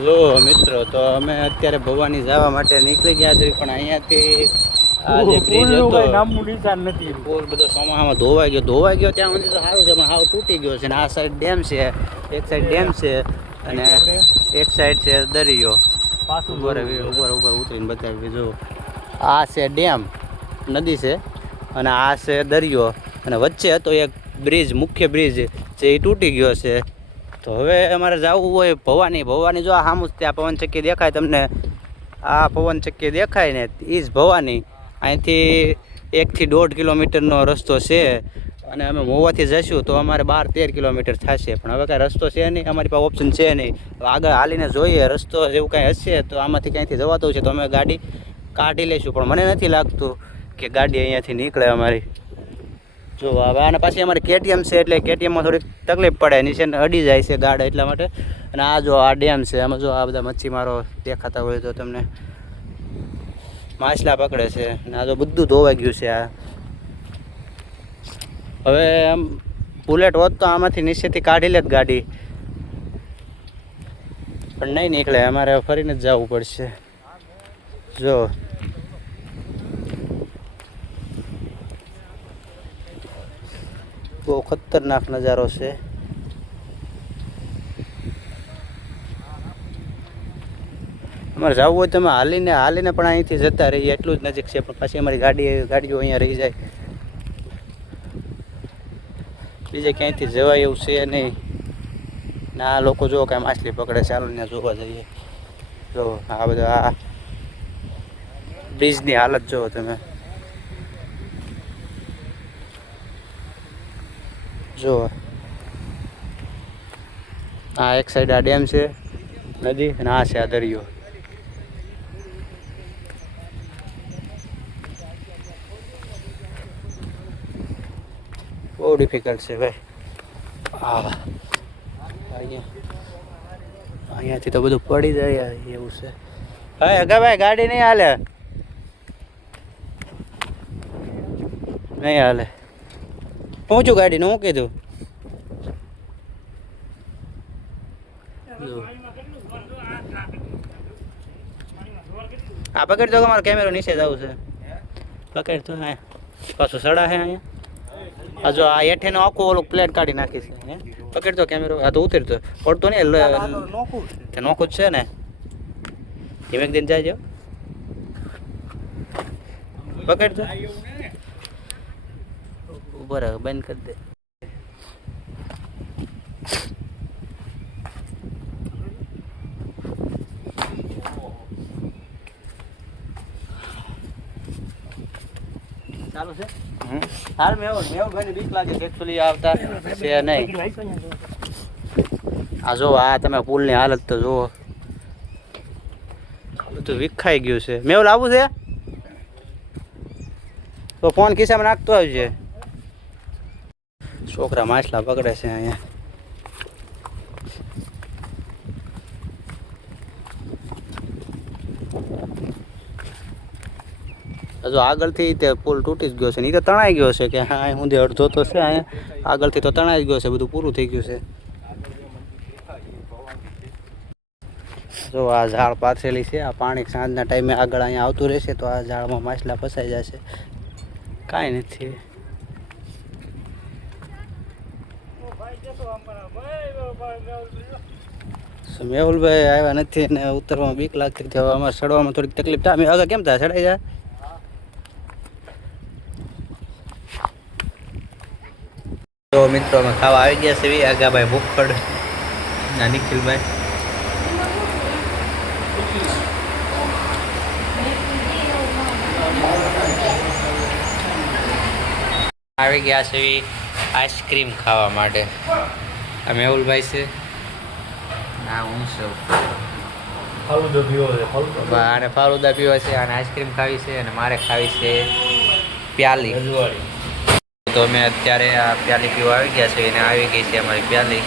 જો મિત્રો તો અમે અત્યારે ભવાની જવા માટે નીકળી ગયા છે, પણ અહીંયાથી આ જે બ્રિજ હતો નામનું નિશાન નથી. પુલ બધો ચોમાસામાં ધોવાઈ ગયો ત્યાં સુધી તો સારું છે, પણ હાવ તૂટી ગયો છે. ને આ સાઈડ ડેમ છે, એક સાઈડ ડેમ છે અને એક સાઈડ છે દરિયો. ઉપર ઉતરીને બતાવી જો આ છે ડેમ નદી છે અને આ છે દરિયો, અને વચ્ચે હતો એક બ્રિજ, મુખ્ય બ્રિજ જે એ તૂટી ગયો છે. તો હવે અમારે જવું હોય ભવાની જો આ સામું ત્યાં પવનચક્કી દેખાય તમને, આ પવનચક્કી દેખાય ને એ જ ભવાની. અહીંથી 1 થી 1.5 કિલોમીટરનો રસ્તો છે અને અમે મોવાથી જઈશું તો અમારે 12-13 કિલોમીટર થશે, પણ હવે કાંઈ રસ્તો છે નહીં, અમારી પાસે ઓપ્શન છે નહીં. આગળ હાલીને જોઈએ રસ્તો જેવું કાંઈ હશે તો આમાંથી ક્યાંયથી જવાતું છે તો અમે ગાડી કાઢી લઈશું, પણ મને નથી લાગતું કે ગાડી અહીંયાથી નીકળે અમારી. જો હવે આને પાછી અમારે KTM છે એટલે KTMમાં થોડીક તકલીફ પડે, નીચે અડી જાય છે ગાડ એટલા માટે. અને આ જો આ ડેમ છે, આમાં જો આ બધા મચ્છીમારો દેખાતા હોય તો તમને માછલા પકડે છે. અને આ જો બધું ધોવાઈ ગયું છે. આ હવે આમ બુલેટ હોત તો આમાંથી નીચેથી કાઢી લે ગાડી, પણ નહીં નીકળે, અમારે ફરીને જ જવું પડશે. જો બહુ ખતરનાક નજારો છે. અમારે જવું હોય તો અમે હાલીને પણ અહીંથી જતા રહીએ, એટલું જ નજીક છે, પણ પછી અમારી ગાડીઓ અહીંયા રહી જાય, બીજે ક્યાંયથી જવાય એવું છે નહીં. ને આ લોકો જો કાંઈ માછલી પકડે, ચાલો ત્યાં જોવા જઈએ. જો આ બધા આ બ્રિજની હાલત જુઓ તમે, જો આ એક સાઈડ આ ડેમ છે નદી, અને આ છે આ દરિયો. બહુ ડિફિકલ્ટ છે ભાઈ. અહીંયાથી તો બધું પડી જાય એવું છે. હા ભાઈ ગાડી નહીં હાલે, નહીં હાલે. હું છું ગાડીનું, હું કીધું આ પકડ તો તમારો કેમેરો નીચે જવું છે, પકડ તો હા પાછું સડા છે અહીંયા. આ જો આ હેઠેનો આખું ઓલું પ્લેટ કાઢી નાખી છે. પકડ તો કેમેરો, આ તો ઉતરતો પડતો ને નોખું જ છે ને, ધીમે દિન જાય પકડ તો બરાબર બંધ કરી દે. ચાલુ છે હાલ. મેહુલભાઈને બીક લાગે છે એકચ્યુઅલી, આવતા છે નહીં. આ જો આ તમે પુલની હાલત તો જુઓ, બધું વિખાઈ ગયું છે. મેહુલ આવું છે તો ફોન ખિસ્સામાં નાખતો આવજે. છોકરા માછલા પકડે છે અહીંયા. જો આગળથી તે પુલ તૂટી જ ગયો છે ને એ તો તણાઈ ગયો છે, કે હા ઊંધે અડધો તો છે અહીંયા, આગળથી તો તણાઈ જ ગયો છે, બધું પૂરું થઈ ગયું છે. જો આ ઝાડ પાથરેલી છે, આ પાણી સાંજના ટાઈમે આગળ અહીંયા આવતું રહેશે તો આ ઝાડમાં માછલા ફસાઈ જશે. કાંઈ નથી. મેહુલભાઈ આવ્યા નથી ને ઉતરવામાં બીક લાગતી હતી. હવે અમારે ચડવામાં થોડીક તકલીફ થાય. આગળ કેમ થાય ચડાઈ જાય. તો મિત્રો અમે ખાવા આવી ગયા છે. આગાભાઈ ભૂખડ ના નિખિલભાઈ આવી ગયા છે આઈસ્ક્રીમ ખાવા માટે. આ મેહુલભાઈ છે, આ હું છું. આને ફાલુદા પીવો છે, આને આઈસ્ક્રીમ ખાવી છે, અને મારે ખાવી છે પ્યાલી. તો અમે અત્યારે આ પ્યાલી પીવા આવી ગયા છે, અને આવી ગઈ છે અમારી પ્યાલી.